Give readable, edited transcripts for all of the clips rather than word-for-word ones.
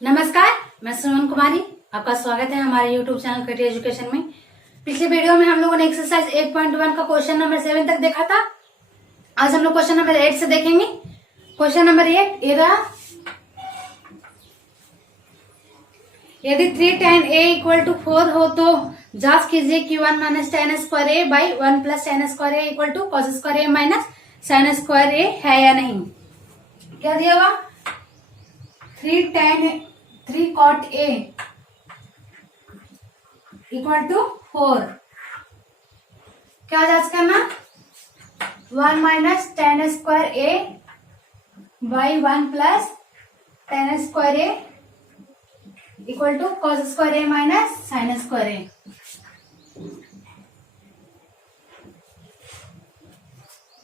नमस्कार, मैं सुमन कुमारी। आपका स्वागत है हमारे YouTube चैनल कटी एजुकेशन में। पिछले वीडियो में हम लोगों ने एक्सरसाइज 8.1 का क्वेश्चन नंबर 7 तक देखा था। आज हम लोग क्वेश्चन नंबर 8 से देखेंगे। क्वेश्चन नंबर 8 ये रहा, यदि 3 tan a इक्वल टू 4 हो तो जांच कीजिए कि 1 minus tan square a by 1 plus tan square a equal to cos square a minus sin square a है या नहीं। क्या दिया हुआ, 3 cot a इक्वल टू 4। क्या जांच करना, 1 minus tan square a by 1 plus tan square a equal to cos square a minus sin square a।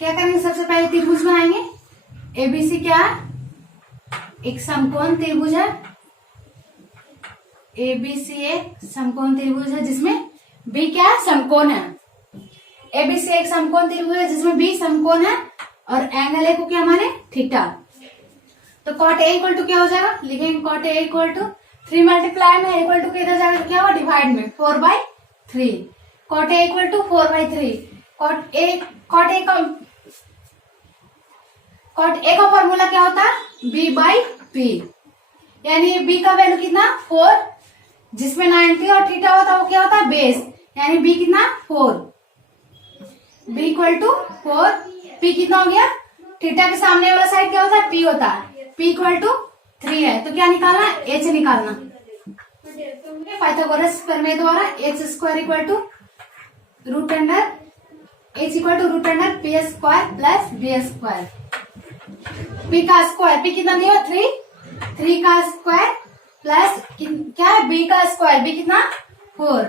क्या करेंगे, सबसे पहले त्रिभुज बनाएंगे। एबीसी क्या है, एक समकोण त्रिभुज है। एबीसी एक समकोण त्रिभुज है जिसमें बी क्या है, समकोण है। एबीसी एक समकोण त्रिभुज है जिसमें बी समकोण है और एंगल ए को क्या माने, थीटा। तो कॉट ए इक्वल टू क्या हो जाएगा, लिखेंगे cot A equal to 3 multiply में इक्वल टू किधर जाएगा तो क्या होगा, डिवाइड में 4/3। Cot A equal to 4/3। Cot A का फॉर्मूला क्या होता है, बी बाई पी, यानी बी का वैल्यू कितना 4, जिसमें 90 और थीटा होता है वो क्या होता है, बेस, यानी बी कितना 4। बी इक्वल टू 4, पी कितना हो गया, थीटा के सामने वाला साइड क्या होता है, पी होता है। पी इक्वल टू 3 है तो क्या निकालना, एच निकालना। पाइथागोरस प्रमेय द्वारा H square equal to root under H equal to root under P square plus B square. P का स्क्वायर, पी कितना दिया 3 का स्क्वायर प्लस क्या है, बी का स्क्वायर, बी कितना 4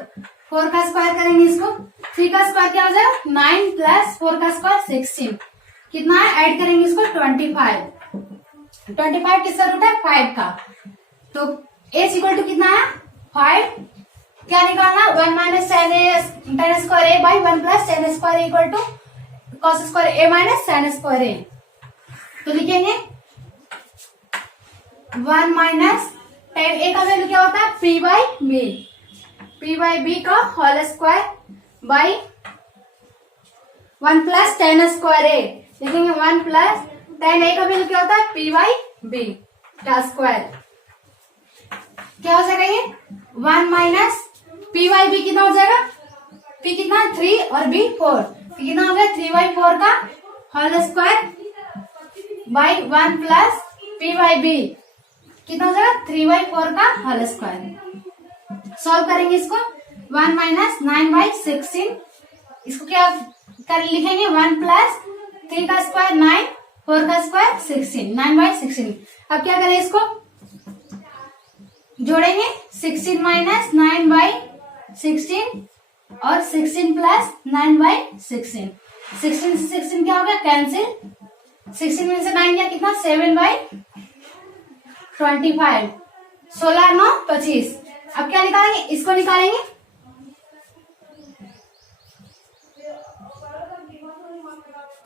का स्क्वायर करेंगे इसको। 3 का स्क्वायर क्या हो जाएगा 9 प्लस 4 का स्क्वायर 16, कितना है, ऐड करेंगे इसको 25 किसका रूट है 5 का। तो एच इक्वल टू कितना है 5। क्या निकालना, 1 minus tan square A by 1 plus tan square equal to cos square A minus sin square A. तो लिखेंगे 1 माइनस tan ए का वैल्यू क्या होता है, p बाई बी का whole square by 1 plus tan square A. लिखेंगे 1 प्लस tan ए का value क्या होता है, p बाई बी का स्क्वायर। क्या हो जाएगा ये 1 माइनस p बाई बी कितना हो जाएगा, p कितना 3 और b 4, कितना हो गया 3/4 का whole square by 1 plus p by B कितना हो जाएगा 3/4 का होल स्क्वायर। सॉल्व करेंगे इसको, 1 माइनस 9/16, इसको क्या कर लिखेंगे 1 प्लस 3 का स्क्वायर 9, 4 का स्क्वायर 16, 9/16। अब क्या करें, इसको जोड़ेंगे, 16 माइनस 9/16 और 16 प्लस 9/16। 16 से 16 क्या हो गया, कैंसिल। 16 में से 9 गया कितना 7/25, 16 9 25। अब क्या निकालेंगे, इसको निकालेंगे,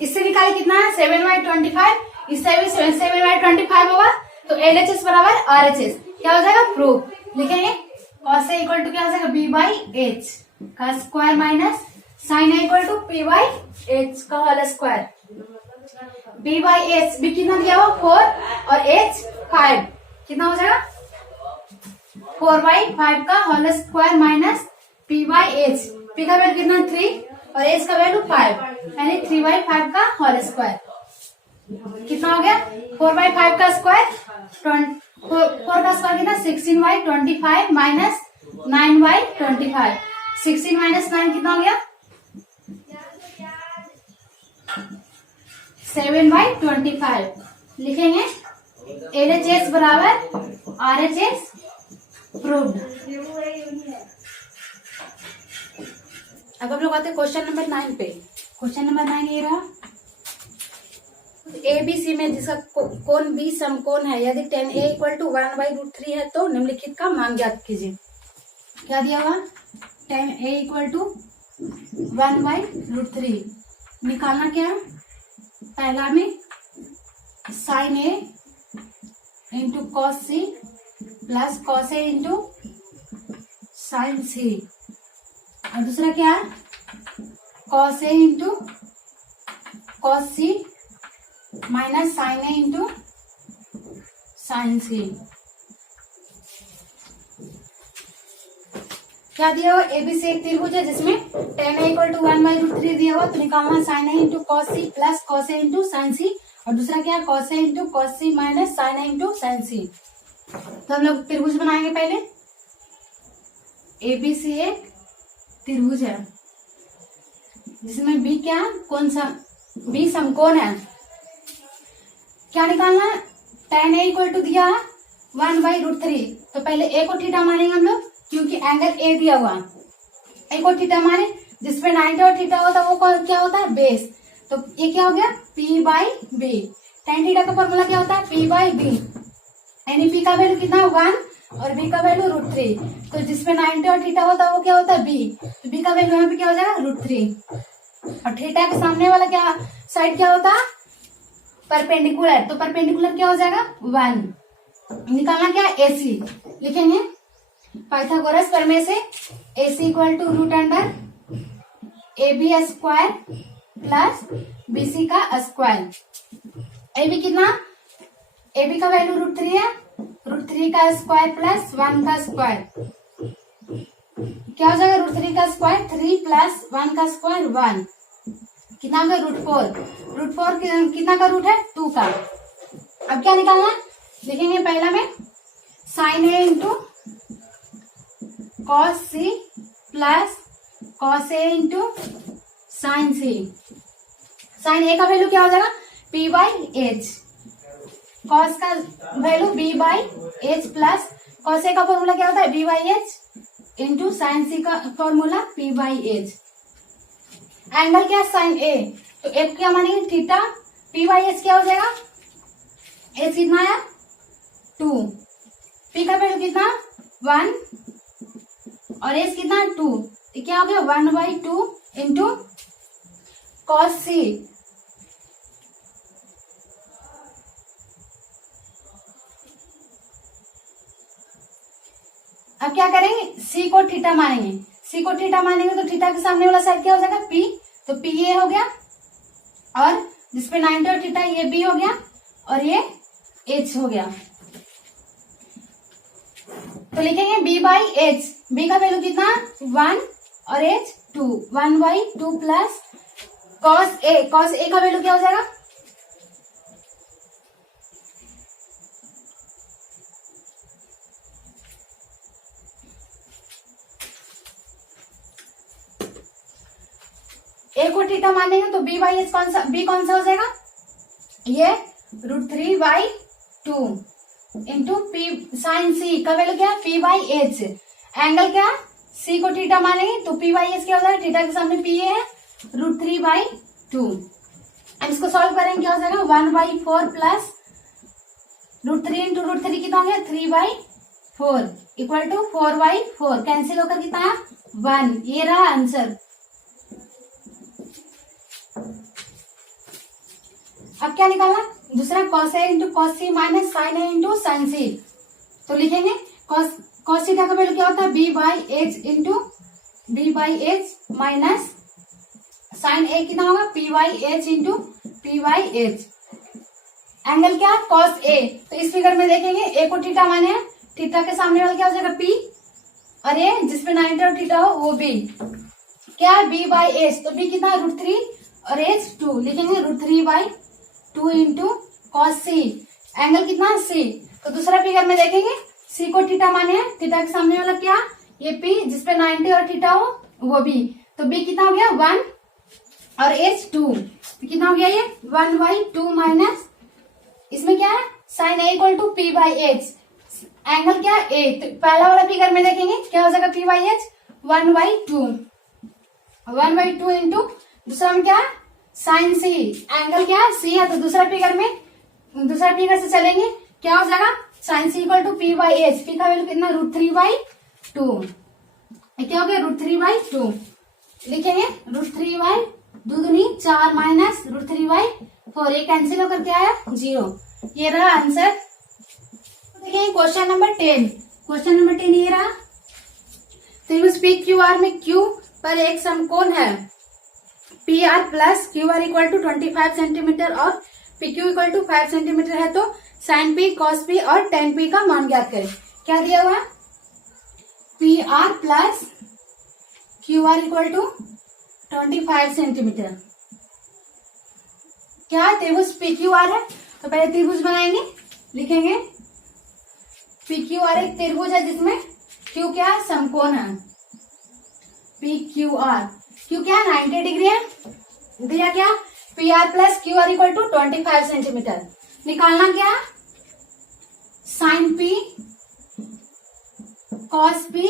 इससे निकाले कितना है 7/25, इससे भी 7/25 होगा तो LHS बराबर RHS। क्या हो जाएगा, प्रूफ। लिखेंगे cos A इक्वल टू क्या हो जाएगा, b बाई एच का square minus sin A equal to p by H का whole square. b by H, b कितना दिया हुआ 4 और h 5, कितना हो जाएगा 4/5 का whole square minus p by H. p का वैल्यू कितना 3 और h का वैल्यू 5, यानी 3/5 का होल स्क्वायर। कितना हो गया 4/5 का स्क्वायर, 4 का स्क्वायर कितना 16/25 माइनस 9/25। 16 माइनस 9 कितना हो गया 7/25। लिखेंगे LHS बराबर RHS, प्रूव्ड। अब हम लोग आते हैं क्वेश्चन नंबर 9 पे। क्वेश्चन नंबर 9 ये रहा, एबीसी में जिसका कोण बी समकोण है, यदि tan a इक्वल टू 1/√3 है तो निम्नलिखित का मान ज्ञात कीजिए। क्या दिया हुआ, tan a इक्वल टू 1/√3। निकालना क्या है, पहला में sin a into cos c plus cos A into sine C, और दूसरा क्या है cos A into cos C minus sine A into sine C. क्या दिया हुआ एबीसी एक त्रिभुज है जिसमें tan a इक्वल टू 1/√3 दिया हुआ, तो निकालना sine A into cos C plus cos A into sine C, और दूसरा क्या है cos A into cos C minus sine A into sine C. तो हम लोग त्रिभुज बनाएंगे पहले। एबीसी एक त्रिभुज है जिसमें बी क्या कौन सा बी समकोण है। क्या निकालना tan a इक्वल टू दिया 1/√3, तो पहले a को थीटा मानेंगे हम लोग क्योंकि एंगल ए दिया हुआ, a को थीटा माने जिसमें 90 और थीटा होता है वो क्या होता है बेस, तो ये क्या हो गया p/b। tan थीटा का फॉर्मूला क्या होता है p/b, यानी p का वैल्यू कितना 1 और b का वैल्यू √3, तो जिसमें 90 और थीटा होता है वो क्या होता है b, तो b का वैल्यू यहाँ पे क्या हो जाएगा √3, और थीटा के सामने वाला क्या साइड क्या होता है परपेंडिकुलर, तो परपेंडिकुलर क्या हो जाएगा 1। निकालना क्या AC, लिखेंगे पाइथागोरस प्रमेय से AC equal to √AB square plus BC का स्क्वायर। AB कितना AB का वैल्यू √3 है, √3 का स्क्वायर प्लस 1 का स्क्वायर क्या हो जाएगा √3 का स्क्वायर 3 प्लस 1 का स्क्वायर 1, कितना होगा √4 कितना का रूट है 2 का। अब क्या निकालना लिखेंगे पहला में sine A into cos C plus cos A into sine C. Sine A का वैल्यू क्या हो जाएगा p/h, कॉस का वैल्यू b/h प्लस कॉस ए का फॉर्मूला क्या होता है b/h इंटू साइन सी का फॉर्मूला p/h। एंगल क्या साइन ए, तो एफ क्या मानेंगे थीटा, p/h क्या हो जाएगा एच कितना है 2, p का वैल्यू कितना 1 और एच कितना 2, तो क्या हो गया 1/2 इंटू कॉस सी। अब क्या करेंगे सी को थीटा मानेंगे, सी को थीटा मानेंगे तो थीटा के सामने वाला साइड क्या हो जाएगा p, तो p ये हो गया, और जिसपे 90 और थीटा ये b हो गया और ये h हो गया, तो लिखेंगे b/h, b का वैल्यू कितना 1 और h 2, 1/2 प्लस कॉस ए का वैल्यू क्या हो जाएगा ए को थीटा मानेंगे तो b/h कौन सा हो जाएगा ये √3/2 इंटू p साइन सी का वैल्यू क्या p/h, एंगल क्या c को थीटा मानेंगे तो p/h क्या हो जाएगा थीटा के सामने p है √3/2। अब इसको सॉल्व करेंगे क्या हो जाएगा 1/4 प्लस √3 इंटू √3 कितना हो गया 3/4 इक्वल टू 4/4, कैंसिल होकर कितना है 1, ये रहा आंसर। अब क्या निकालना दूसरा cos a into cos C minus sine A into sine C, तो लिखेंगे cos थीटा का वैल्यू क्या होता है b/h into b/h minus sine ए कितना होगा p/h इंटू p/h। एंगल क्या cos a, तो इस फिगर में देखेंगे a को थीटा माने हैं, थीटा के सामने वाला क्या हो जाएगा p और ये जिसपे 90 और थीटा हो वो b, क्या है b/h, तो b कितना √3 और h 2, लिखेंगे √3/2 इंटू कॉस सी, एंगल कितना c, तो दूसरा फिगर में देखेंगे c को थीटा माने हैं, थीटा के सामने वाला क्या ये p जिसपे 90 और थीटा हो वो b, तो b कितना हो गया 1 और h 2, तो कितना हो गया ये 1/2 माइनस इसमें क्या है sine a equal to p/h, angle क्या a, तो पहला वाला फिगर में देखेंगे क्या हो जाएगा p/h 1/2 इंटू दूसरा में क्या साइन सी, एंगल क्या c है, तो दूसरा फिगर से चलेंगे क्या हो जाएगा sine C equal to p/h, p का वैल्यू कितना √3/2, क्या हो गया √3/2, लिखेंगे √3/2 4 माइनस √3/4, ये कैंसिल होकर क्या है 0, ये रहा आंसर। देखिए क्वेश्चन नंबर 10, क्वेश्चन नंबर 10 ये रहा। त्रिभुज पी क्यू आर में क्यू पर एक समकोण है P R plus Q R equal to 25 centimetre और P Q equal to 5 centimetre है, तो साइन पी कॉस पी और टेन पी का मान ज्ञात करें। क्या दिया हुआ है? P R plus Q R equal to 25 centimetre. क्या त्रिभुज पी क्यू आर है? तो पहले त्रिभुज बनाएंगे, लिखेंगे पी क्यू आर एक त्रिभुज है जिसमें क्यू क्या है? समकोण है। पी क्यू आर, क्यू क्या 90 डिग्री है। दिया क्या? P R plus Q R equal to 25 centimetre. निकालना क्या? साइन पी कॉस पी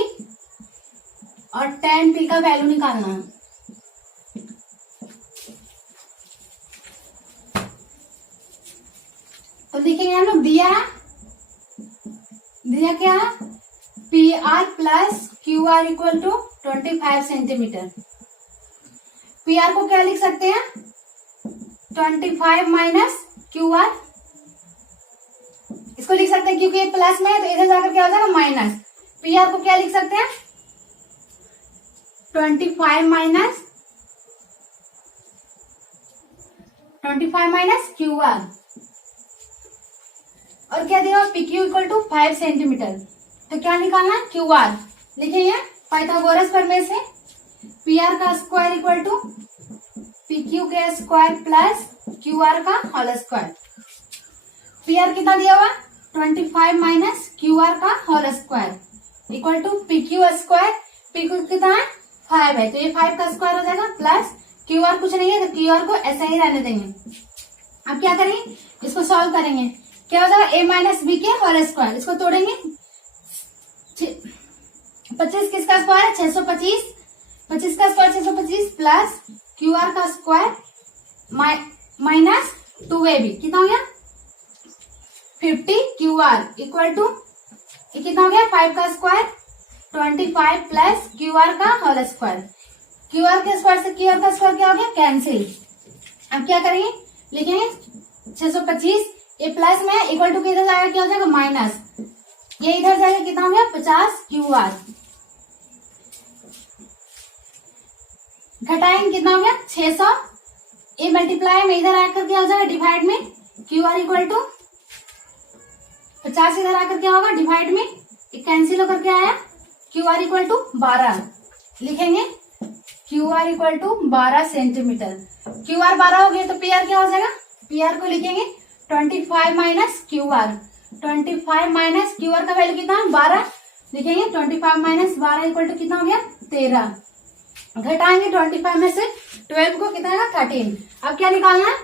और टेन पी का वैल्यू निकालना। तो लिखेंगे हम लोग, दिया क्या? P R plus Q R equal to 25 centimetre. P R को क्या लिख सकते हैं? 25 माइनस क्यू आर, इसको लिख सकते हैं क्योंकि ये प्लस में है तो इधर जाकर क्या हो जाएगा? माइनस। पी आर को क्या लिख सकते हैं? 25 माइनस क्यू आर। और क्या दिया? P Q equal to 5 centimetre. तो क्या निकालना? Q R. लिखिए पाइथागोरस प्रमेय से पी आर का square equal to P Q के स्क्वायर प्लस क्यू आर का होल स्क्वायर। पी आर कितना दिया हुआ? 25 माइनस क्यू आर का whole square equal to P Q square. P Q कितना है? 5 है, तो ये 5 का स्क्वायर हो जाएगा प्लस क्यू आर कुछ नहीं है तो क्यू आर को ऐसा ही रहने देंगे। अब क्या करेंगे? इसको सॉल्व करेंगे। क्या हो जाएगा? ए माइनस बी के होल स्क्वायर। इसको तोड़ेंगे, 25 किसका स्क्वायर है? 625। 25 का स्क्वायर 625 प्लस क्यू आर का स्क्वायर माइनस 2ab कितना हो गया? 50 क्यू आर इक्वल टू कितना हो गया? 5 का स्क्वायर 25 प्लस क्यू आर का होल स्क्वायर। क्यू आर के स्क्वायर से क्यू आर का स्क्वायर क्या हो गया? कैंसिल। अब क्या करेंगे? लिखेंगे 625 ये प्लस में इक्वल टू किधर जाएगा? क्या हो जाएगा? माइनस। ये इधर जाएगा कितना हो गया? 50 क्यू आर। घटाएंगे कितना हो गया? 600। ये मल्टीप्लाई में इधर आकर क्या हो जाएगा? डिवाइड में क्यू आर इक्वल टू 50 इधर आकर क्या होगा? डिवाइड में कैंसिल होकर क्या आया? Q R equal to 12। लिखेंगे Q R equal to 12 centimetre. Q R 12 हो गया तो पी आर क्या हो जाएगा? पी आर को लिखेंगे 25 minus Q are. 25 minus Q R का वैल्यू कितना? 12। लिखेंगे 25 माइनस 12 इक्वल टू कितना हो गया? 13। घटाएंगे 25 में से 12 को कितना है? 13। अब क्या निकालना?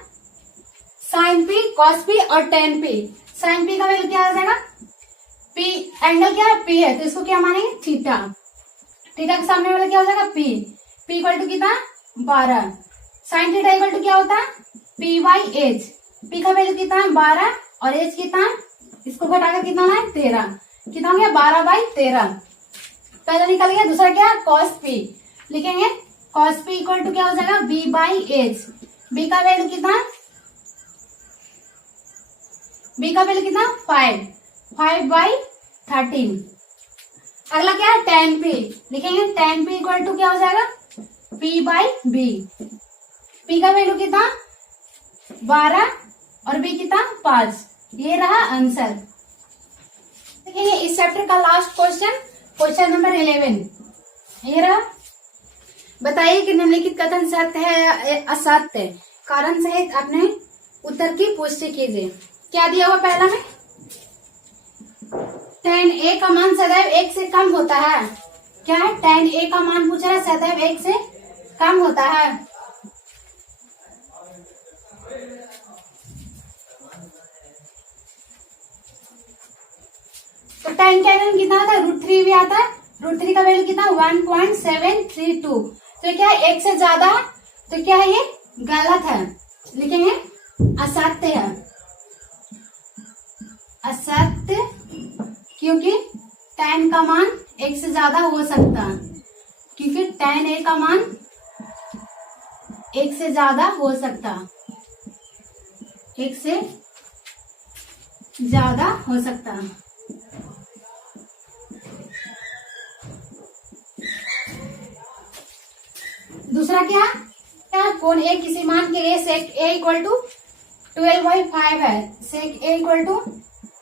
साइन पी कॉस पी और टेन पी। साइन पी का वैल्यू क्या हो जाएगा? पी एंगल क्या है? पी है तो इसको क्या मानेंगे? थीटा। थीटा के सामने वाला क्या हो जाएगा? पी। पी इक्वल टू कितना? 12। साइन थीटा इक्वल टू क्या होता है? P by H. पी का वैल्यू कितना है? 12 और एच कितना? इसको घटाकर कितना है? 13। कितना हो गया? 12/13। पहला निकल गया। दूसरा क्या? Cos P. लिखेंगे कॉस पी इक्वल टू क्या हो जाएगा? B by H. बी का वैल्यू कितना? बी का वैल्यू कितना? 5/13। अगला क्या है? Tan P. लिखेंगे टेन पी इक्वल टू क्या हो जाएगा? P by B. पी का वैल्यू कितना? 12 और बी कितना? 5। ये रहा आंसर। देखिए इस चैप्टर का लास्ट क्वेश्चन, क्वेश्चन नंबर 11 ये रहा। बताइए कि निम्नलिखित कथन सत्य है या असत्य? कारण सहित अपने उत्तर की पुष्टि कीजिए। क्या दिया हुआ? पहला में tan a का मान सदैव 1 से कम होता है। क्या है? tan a का मान पूछ रहा है, सदैव 1 से कम होता है। तो tan का वैल्यू कितना आता है? √3 भी आता है। √3 का वैल्यू कितना? 1.732। तो क्या है? 1 से ज्यादा है तो क्या है? ये गलत है। लिखेंगे असत्य है। असत्य क्योंकि tan का मान 1 से ज्यादा हो सकता है, क्योंकि tan a का मान 1 से ज्यादा हो सकता, 1 से ज्यादा हो सकता। दूसरा क्या क्या कोण ए किसी मान के लिए सेक ए इक्वल टू 12/5 है। सेक ए इक्वल टू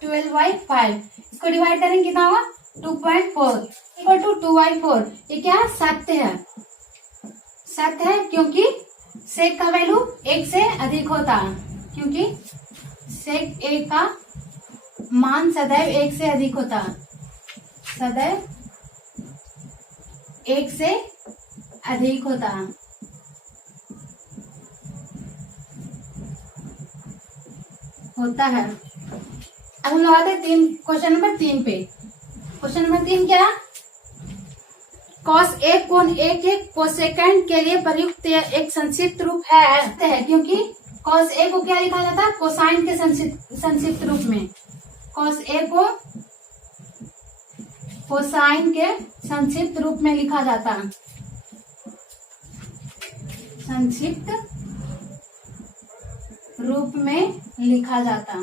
12/5, इसको डिवाइड करेंगे कितना होगा 2.4 इक्वल टू 2/4। ये क्या सत्य है, सत्य है क्योंकि सेक का वैल्यू 1 से अधिक होता है, क्योंकि सेक ए का मान सदैव 1 से अधिक होता है, सदैव 1 से अधिक होता है। होता है। अब हम लगाते हैं क्वेश्चन नंबर 3 पे। क्वेश्चन नंबर 3 क्या, कॉस ए कोण ए के कोसेकेंड के लिए प्रयुक्त एक संक्षिप्त रूप है क्योंकि कॉस ए को क्या लिखा जाता है कोसाइन के संक्षिप्त रूप में। कॉस ए को कोसाइन के संक्षिप्त रूप में लिखा जाता है, संक्षिप्त रूप में लिखा जाता।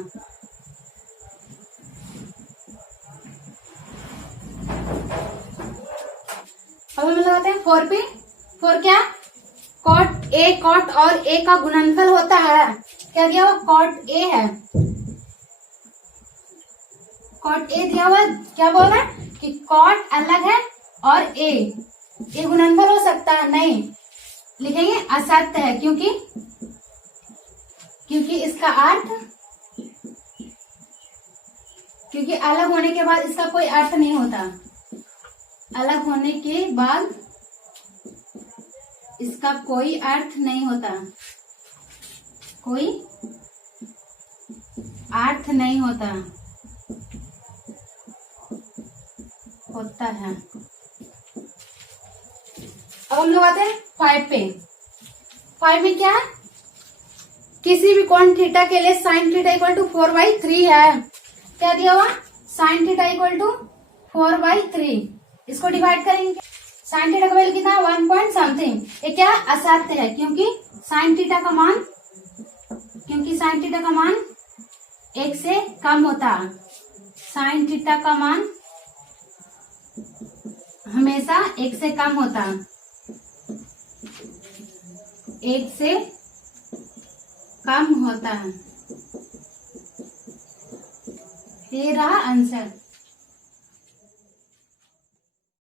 अब हम लगाते हैं 4 पे। 4 क्या, कॉट और ए का गुणनफल होता है। क्या दिया हुआ, कॉट ए है, कॉट ए दिया हुआ। क्या बोल रहा है कि कॉट अलग है और ए गुणनफल हो सकता है, नहीं लिखेंगे असत्य है क्योंकि इसका अर्थ, क्योंकि अलग होने के बाद इसका कोई अर्थ नहीं होता, अलग होने के बाद इसका कोई अर्थ नहीं होता, कोई अर्थ नहीं होता, होता है। अब हम लोग आते हैं 5 पे। 5 में क्या है, किसी भी कोण थीटा के लिए साइन थीटा इक्वल टू 4/3 है। क्या दिया हुआ, साइन थीटा इक्वल टू 4/3, इसको डिवाइड करेंगे। साइन थीटा का वैल्यू कितना है 1 पॉइंट समथिंग। ये क्या असत्य है क्योंकि साइन थीटा का मान 1 से कम होता, साइन थीटा का मान हमेशा 1 से कम होता, 1 से कम होता है। ये रहा आंसर।